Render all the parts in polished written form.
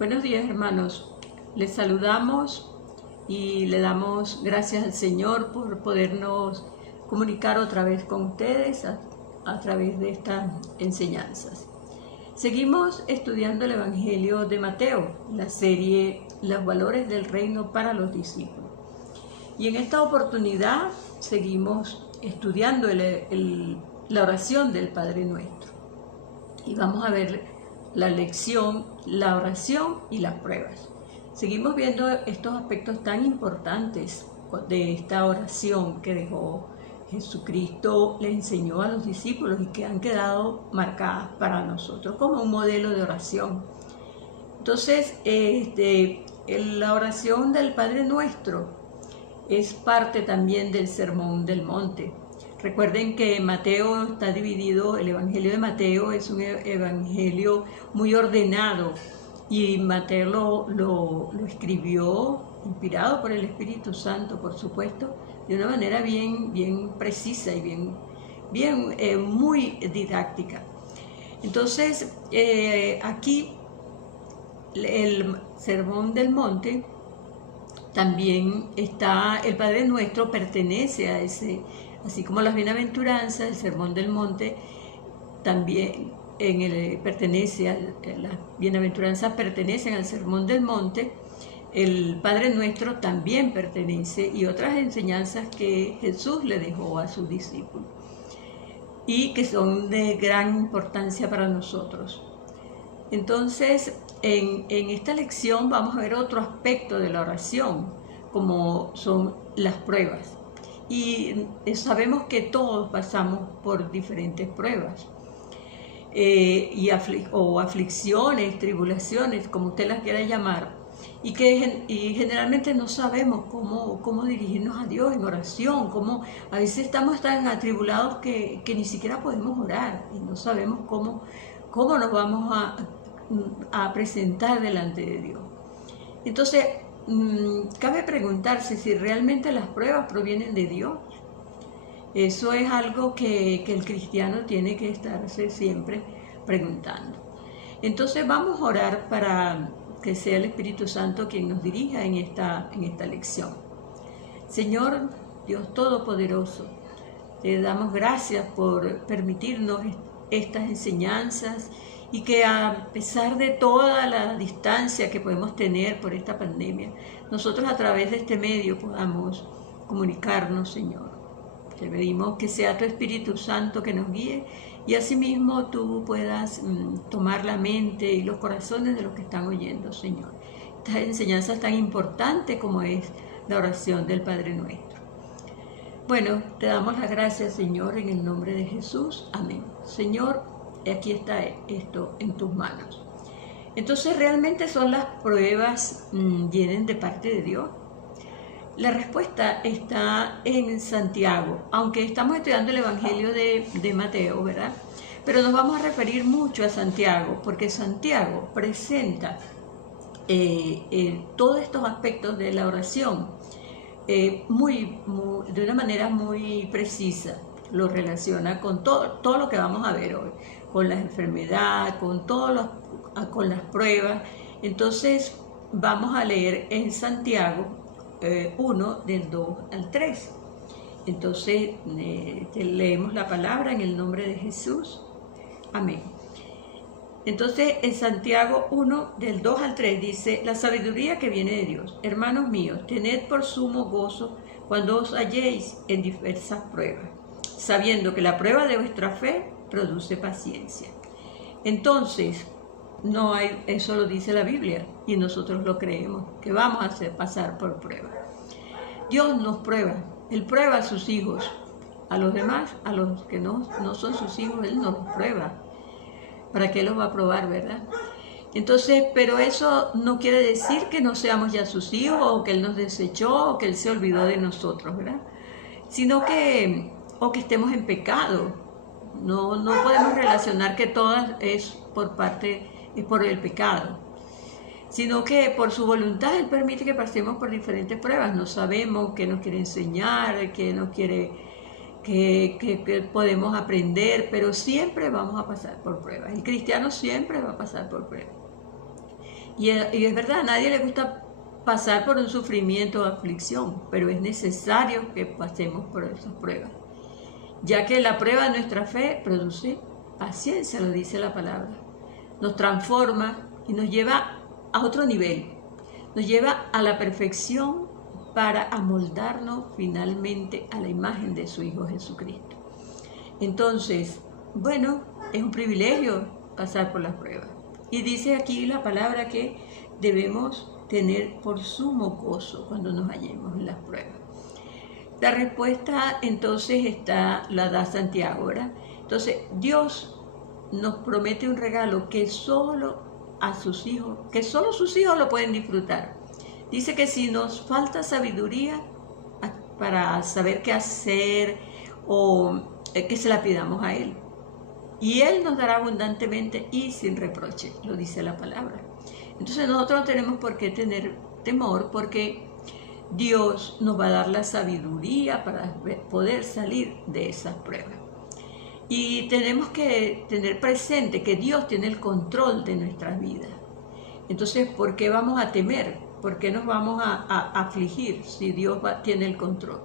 Buenos días, hermanos. Les saludamos y le damos gracias al Señor por podernos comunicar otra vez con ustedes a través de estas enseñanzas. Seguimos estudiando el Evangelio de Mateo, la serie Los valores del reino para los discípulos. Y en esta oportunidad seguimos estudiando la oración del Padre Nuestro. Y vamos a ver la lección, la oración y las pruebas. Seguimos viendo estos aspectos tan importantes de esta oración que dejó Jesucristo, le enseñó a los discípulos y que han quedado marcadas para nosotros como un modelo de oración. Entonces, la oración del Padre Nuestro es parte también del Sermón del Monte. Recuerden que Mateo está dividido, el Evangelio de Mateo es un evangelio muy ordenado y Mateo lo escribió inspirado por el Espíritu Santo, por supuesto, de una manera bien precisa y muy didáctica. Entonces, aquí el Sermón del Monte también está, el Padre Nuestro pertenece a ese. Así como las bienaventuranzas, el Sermón del Monte también las bienaventuranzas pertenecen al Sermón del Monte, el Padre Nuestro también pertenece y otras enseñanzas que Jesús le dejó a sus discípulos y que son de gran importancia para nosotros. Entonces, en esta lección vamos a ver otro aspecto de la oración, como son las pruebas. Y sabemos que todos pasamos por diferentes pruebas, o aflicciones, tribulaciones, como usted las quiera llamar, y generalmente no sabemos cómo dirigirnos a Dios en oración, a veces estamos tan atribulados que ni siquiera podemos orar y no sabemos cómo nos vamos a presentar delante de Dios. Entonces, cabe preguntarse si realmente las pruebas provienen de Dios. Eso es algo que el cristiano tiene que estarse siempre preguntando. Entonces vamos a orar para que sea el Espíritu Santo quien nos dirija en esta lección. Señor Dios Todopoderoso, te damos gracias por permitirnos estas enseñanzas y que a pesar de toda la distancia que podemos tener por esta pandemia, nosotros a través de este medio podamos comunicarnos, Señor. Te pedimos que sea tu Espíritu Santo que nos guíe y asimismo tú puedas tomar la mente y los corazones de los que están oyendo, Señor. Estas enseñanzas tan importantes como es la oración del Padre Nuestro. Bueno, te damos las gracias, Señor, en el nombre de Jesús. Amén. Señor, aquí está esto en tus manos. Entonces, ¿realmente son las pruebas vienen de parte de Dios? La respuesta está en Santiago, aunque estamos estudiando el Evangelio de Mateo, ¿verdad? Pero nos vamos a referir mucho a Santiago, porque Santiago presenta todos estos aspectos de la oración de una manera muy precisa. Lo relaciona con todo lo que vamos a ver hoy, con la enfermedad, con las pruebas. Entonces vamos a leer en Santiago 1 del 2 al 3. Entonces leemos la palabra en el nombre de Jesús. Amén. Entonces en Santiago 1 del 2 al 3 dice: la sabiduría que viene de Dios. Hermanos míos, tened por sumo gozo cuando os halléis en diversas pruebas, sabiendo que la prueba de vuestra fe produce paciencia. Entonces, eso lo dice la Biblia y nosotros lo creemos, que vamos a pasar por prueba. Dios nos prueba, Él prueba a sus hijos, a los demás, a los que no son sus hijos, Él no los prueba. ¿Para qué los va a probar, verdad? Entonces, pero eso no quiere decir que no seamos ya sus hijos, o que Él nos desechó, o que Él se olvidó de nosotros, ¿verdad? Sino que estemos en pecado. No podemos relacionar que todas es por el pecado, sino que por su voluntad Él permite que pasemos por diferentes pruebas. No sabemos qué nos quiere enseñar, qué nos quiere, que podemos aprender, pero siempre vamos a pasar por pruebas. El cristiano siempre va a pasar por pruebas. Y es verdad, a nadie le gusta pasar por un sufrimiento o aflicción, pero es necesario que pasemos por esas pruebas, ya que la prueba de nuestra fe produce paciencia, lo dice la palabra. Nos transforma y nos lleva a otro nivel, nos lleva a la perfección para amoldarnos finalmente a la imagen de su Hijo Jesucristo. Entonces, bueno, es un privilegio pasar por las pruebas. Y dice aquí la palabra que debemos tener por sumo gozo cuando nos hallemos en las pruebas. La respuesta entonces la da Santiago, ¿verdad? Entonces, Dios nos promete un regalo que solo a sus hijos, que solo sus hijos lo pueden disfrutar. Dice que si nos falta sabiduría para saber qué hacer, o que se la pidamos a Él, y Él nos dará abundantemente y sin reproche, lo dice la palabra. Entonces nosotros no tenemos por qué tener temor, porque Dios nos va a dar la sabiduría para poder salir de esas pruebas. Y tenemos que tener presente que Dios tiene el control de nuestras vidas. Entonces, ¿por qué vamos a temer? ¿Por qué nos vamos a afligir si Dios tiene el control?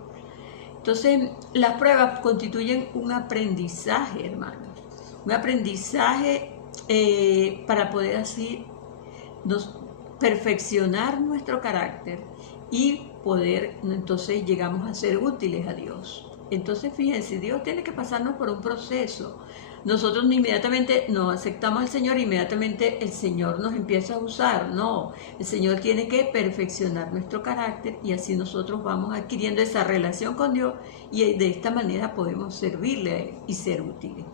Entonces, las pruebas constituyen un aprendizaje, hermanos. Un aprendizaje para poder así perfeccionar nuestro carácter y poder, entonces llegamos a ser útiles a Dios. Entonces fíjense, Dios tiene que pasarnos por un proceso. Nosotros inmediatamente no aceptamos al Señor, inmediatamente el Señor nos empieza a usar. No, el Señor tiene que perfeccionar nuestro carácter y así nosotros vamos adquiriendo esa relación con Dios y de esta manera podemos servirle a Él y ser útiles.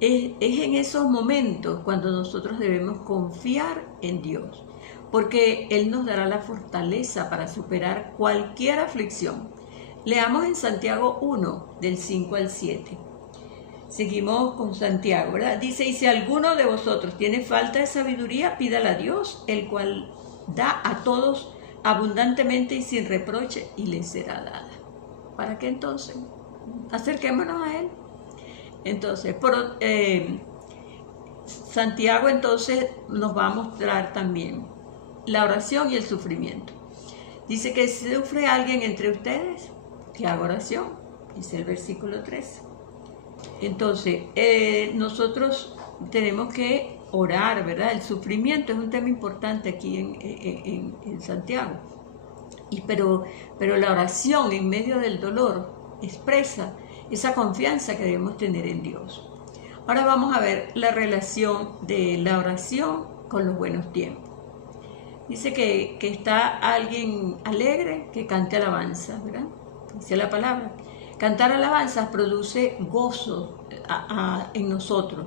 Es en esos momentos cuando nosotros debemos confiar en Dios, porque Él nos dará la fortaleza para superar cualquier aflicción. Leamos en Santiago 1, del 5 al 7. Seguimos con Santiago, ¿verdad? Dice, y si alguno de vosotros tiene falta de sabiduría, pídala a Dios, el cual da a todos abundantemente y sin reproche, y le será dada. ¿Para qué entonces? Acerquémonos a Él. Entonces, Santiago entonces nos va a mostrar también la oración y el sufrimiento. Dice que si sufre alguien entre ustedes, que haga oración, dice el versículo 3. Entonces, nosotros tenemos que orar, ¿verdad? El sufrimiento es un tema importante aquí en Santiago. Pero la oración en medio del dolor expresa esa confianza que debemos tener en Dios. Ahora vamos a ver la relación de la oración con los buenos tiempos. Dice que está alguien alegre que cante alabanza, ¿verdad? Dice la palabra. Cantar alabanzas produce gozo en nosotros,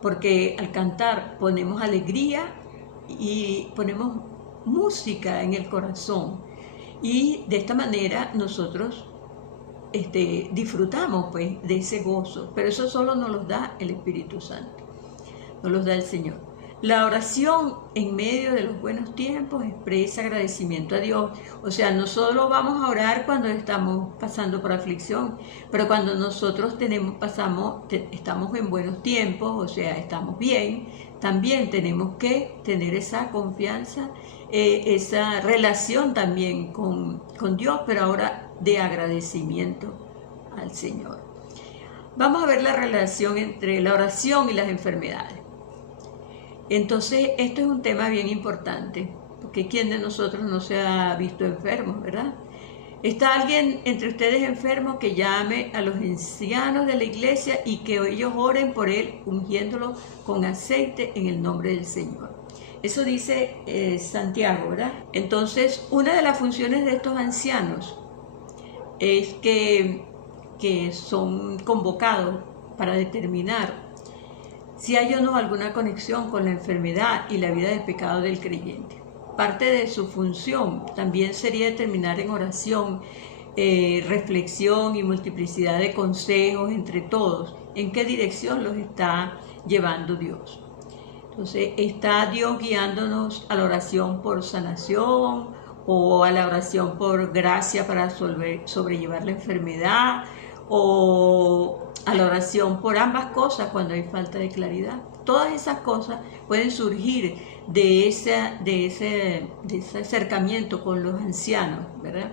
porque al cantar ponemos alegría y ponemos música en el corazón. Y de esta manera nosotros disfrutamos pues de ese gozo, pero eso solo nos lo da el Espíritu Santo, nos lo da el Señor. La oración en medio de los buenos tiempos expresa agradecimiento a Dios. O sea, no solo vamos a orar cuando estamos pasando por aflicción, pero cuando nosotros estamos en buenos tiempos, o sea, estamos bien, también tenemos que tener esa confianza, esa relación también con Dios, pero ahora de agradecimiento al Señor. Vamos a ver la relación entre la oración y las enfermedades. Entonces, esto es un tema bien importante, porque ¿quién de nosotros no se ha visto enfermo, verdad? ¿Está alguien entre ustedes enfermo? Que llame a los ancianos de la iglesia y que ellos oren por él, ungiéndolo con aceite en el nombre del Señor. Eso dice Santiago, ¿verdad? Entonces, una de las funciones de estos ancianos es que son convocados para determinar si hay o no alguna conexión con la enfermedad y la vida de pecado del creyente. Parte de su función también sería determinar en oración, reflexión y multiplicidad de consejos entre todos, en qué dirección los está llevando Dios. Entonces, ¿está Dios guiándonos a la oración por sanación o a la oración por gracia para sobrellevar la enfermedad? o a la oración por ambas cosas cuando hay falta de claridad. Todas esas cosas pueden surgir de ese acercamiento con los ancianos, ¿verdad?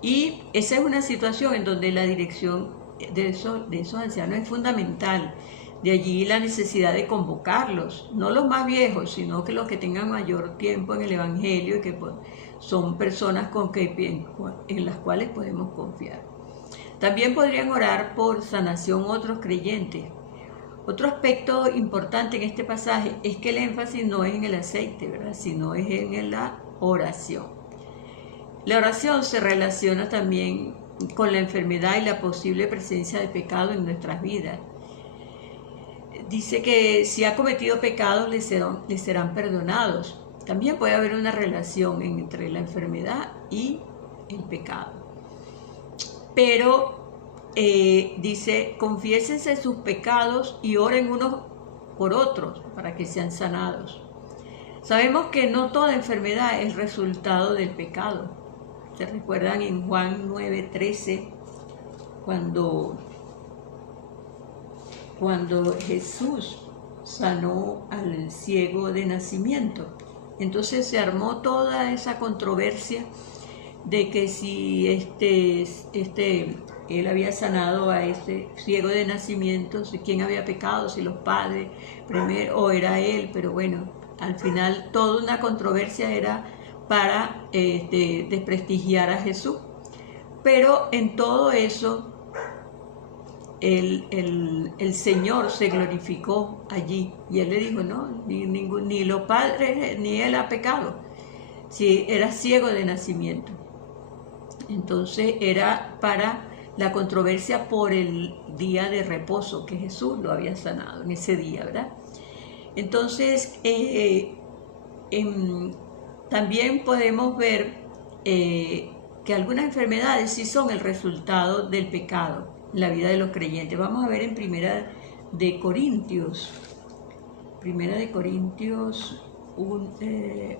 Y esa es una situación en donde la dirección de esos ancianos es fundamental. De allí la necesidad de convocarlos, no los más viejos, sino que los que tengan mayor tiempo en el Evangelio y que son personas en las cuales podemos confiar. También podrían orar por sanación otros creyentes. Otro aspecto importante en este pasaje es que el énfasis no es en el aceite, ¿verdad?, sino es en la oración. La oración se relaciona también con la enfermedad y la posible presencia de pecado en nuestras vidas. Dice que si ha cometido pecados le serán perdonados. También puede haber una relación entre la enfermedad y el pecado. Pero dice, confiésense sus pecados y oren unos por otros para que sean sanados. Sabemos que no toda enfermedad es resultado del pecado. ¿Se recuerdan en Juan 9:13 cuando Jesús sanó al ciego de nacimiento? Entonces se armó toda esa controversia de que si él había sanado a ese ciego de nacimiento, si quién había pecado, si los padres primero o era él, pero bueno, al final toda una controversia era para desprestigiar a Jesús. Pero en todo eso el Señor se glorificó allí y Él le dijo, no, ni los padres ni Él ha pecado, si era ciego de nacimiento. Entonces era para la controversia por el día de reposo, que Jesús lo había sanado en ese día, ¿verdad? Entonces también podemos ver que algunas enfermedades sí son el resultado del pecado en la vida de los creyentes. Vamos a ver en Primera de Corintios 11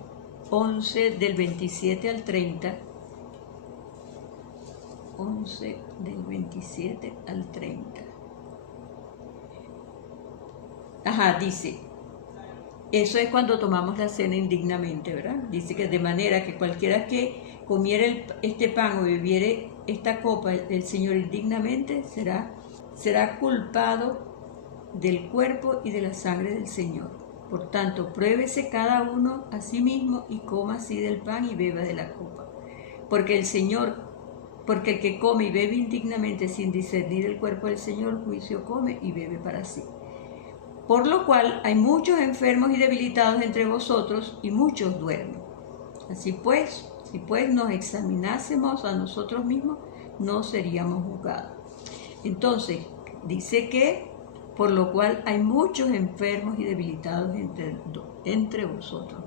del 27 al 30. 11 del 27 al 30. Dice, eso es cuando tomamos la cena indignamente, ¿verdad? Dice que de manera que cualquiera que comiera este pan o bebiere esta copa del Señor indignamente será culpado del cuerpo y de la sangre del Señor. Por tanto, pruébese cada uno a sí mismo y coma así del pan y beba de la copa. Porque el que come y bebe indignamente sin discernir el cuerpo del Señor, juicio come y bebe para sí. Por lo cual hay muchos enfermos y debilitados entre vosotros y muchos duermen. Así pues, si pues nos examinásemos a nosotros mismos, no seríamos juzgados. Entonces, dice que por lo cual hay muchos enfermos y debilitados entre vosotros.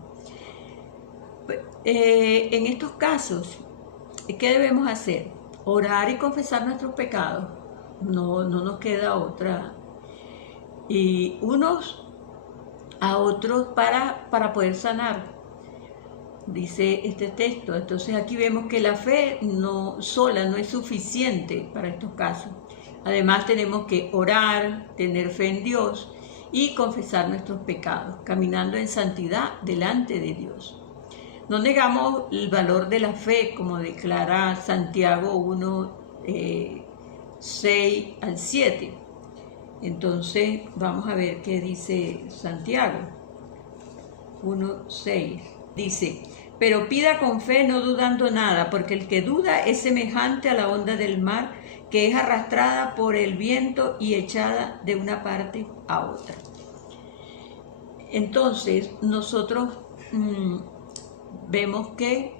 En estos casos, ¿qué debemos hacer? Orar y confesar nuestros pecados. No nos queda otra. Y unos a otros para poder sanar. Dice este texto. Entonces aquí vemos que la fe sola no es suficiente para estos casos. Además tenemos que orar, tener fe en Dios y confesar nuestros pecados, caminando en santidad delante de Dios. No negamos el valor de la fe, como declara Santiago 1, 6 al 7. Entonces vamos a ver qué dice Santiago 1, 6. Dice, pero pida con fe no dudando nada, porque el que duda es semejante a la onda del mar, que es arrastrada por el viento y echada de una parte a otra. Entonces nosotros vemos que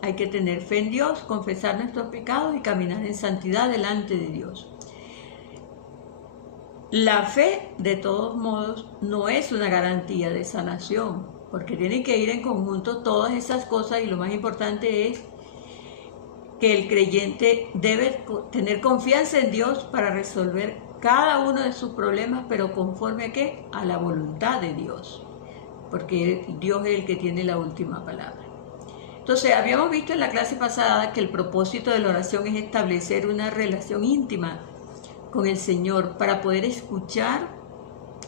hay que tener fe en Dios, confesar nuestros pecados y caminar en santidad delante de Dios. La fe, de todos modos, no es una garantía de sanación, porque tienen que ir en conjunto todas esas cosas, y lo más importante es que el creyente debe tener confianza en Dios para resolver cada uno de sus problemas, pero conforme a ¿qué? A la voluntad de Dios, porque Dios es el que tiene la última palabra. Entonces, habíamos visto en la clase pasada que el propósito de la oración es establecer una relación íntima con el Señor para poder escuchar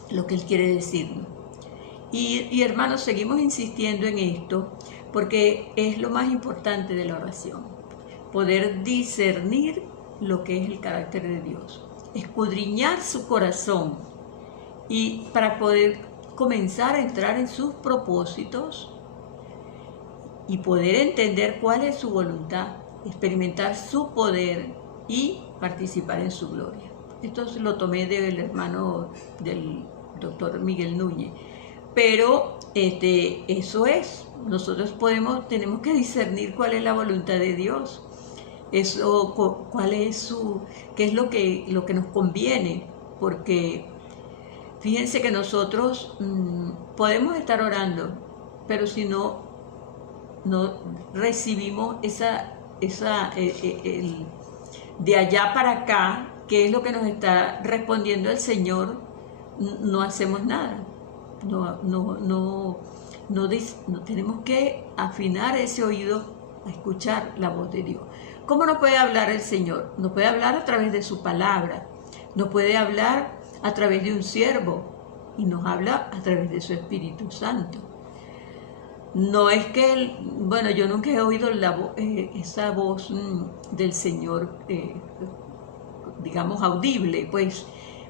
lo que Él quiere decirnos. Y hermanos, seguimos insistiendo en esto porque es lo más importante de la oración. Poder discernir lo que es el carácter de Dios. Escudriñar su corazón y para poder comenzar a entrar en sus propósitos y poder entender cuál es su voluntad, experimentar su poder y participar en su gloria. Esto lo tomé del hermano del doctor Miguel Núñez. Pero eso es, nosotros tenemos que discernir cuál es la voluntad de Dios, cuál es qué es lo que nos conviene, porque fíjense que nosotros podemos estar orando, pero si no recibimos de allá para acá, qué es lo que nos está respondiendo el Señor, no hacemos nada. No tenemos que afinar ese oído a escuchar la voz de Dios. ¿Cómo nos puede hablar el Señor? Nos puede hablar a través de su palabra, nos puede hablar a través de un siervo y nos habla a través de su Espíritu Santo. No es que, yo nunca he oído esa voz del Señor, digamos, audible, pues,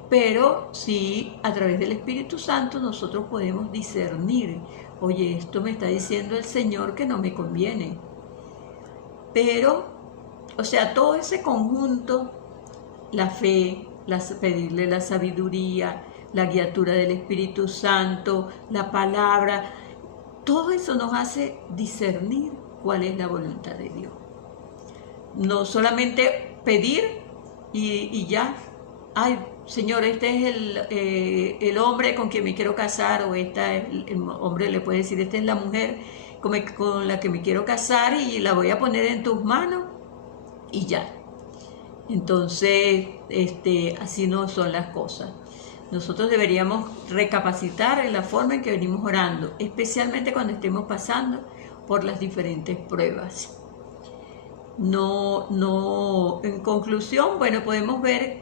pero sí a través del Espíritu Santo nosotros podemos discernir, oye, esto me está diciendo el Señor que no me conviene. Pero, todo ese conjunto, la fe, pedirle la sabiduría, la guiatura del Espíritu Santo, la palabra, todo eso nos hace discernir cuál es la voluntad de Dios. No solamente pedir y ya, ay, Señor, este es el hombre con quien me quiero casar, o el hombre le puede decir, esta es la mujer con la que me quiero casar y la voy a poner en tus manos y ya. Entonces, así no son las cosas. Nosotros deberíamos recapacitar en la forma en que venimos orando, especialmente cuando estemos pasando por las diferentes pruebas. En conclusión, podemos ver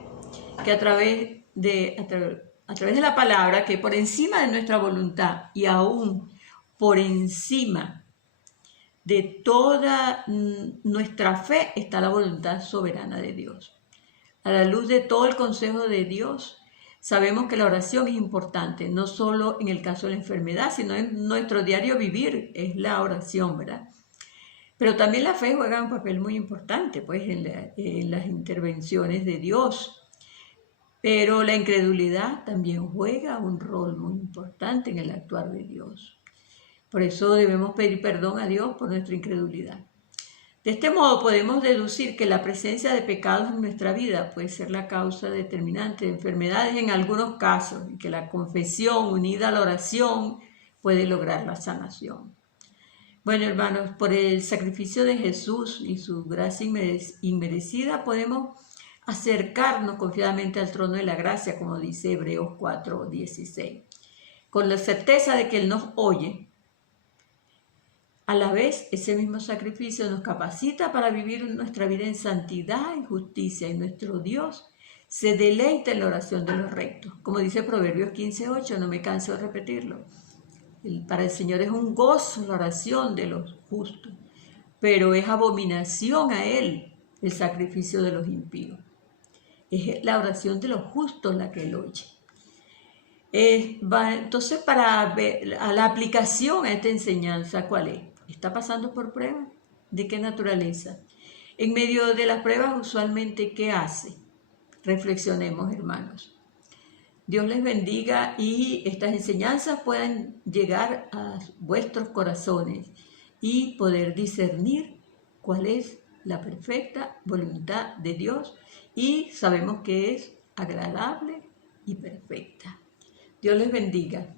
que a través de la palabra, que por encima de nuestra voluntad y aún por encima de toda nuestra fe está la voluntad soberana de Dios. A la luz de todo el consejo de Dios, sabemos que la oración es importante, no solo en el caso de la enfermedad, sino en nuestro diario vivir es la oración, ¿verdad? Pero también la fe juega un papel muy importante, pues, en las intervenciones de Dios. Pero la incredulidad también juega un rol muy importante en el actuar de Dios. Por eso debemos pedir perdón a Dios por nuestra incredulidad. De este modo podemos deducir que la presencia de pecados en nuestra vida puede ser la causa determinante de enfermedades en algunos casos, y que la confesión unida a la oración puede lograr la sanación. Bueno, hermanos, por el sacrificio de Jesús y su gracia inmerecida podemos acercarnos confiadamente al trono de la gracia, como dice Hebreos 4:16, con la certeza de que Él nos oye. A la vez, ese mismo sacrificio nos capacita para vivir nuestra vida en santidad y justicia, y nuestro Dios se deleita en la oración de los rectos. Como dice Proverbios 15:8, no me canso de repetirlo. Para el Señor es un gozo la oración de los justos, pero es abominación a Él el sacrificio de los impíos. Es la oración de los justos la que Él oye. Entonces, a la aplicación a esta enseñanza, ¿cuál es? ¿Está pasando por pruebas? ¿De qué naturaleza? En medio de las pruebas, usualmente, ¿qué hace? Reflexionemos, hermanos. Dios les bendiga y estas enseñanzas puedan llegar a vuestros corazones y poder discernir cuál es la perfecta voluntad de Dios, y sabemos que es agradable y perfecta. Dios les bendiga.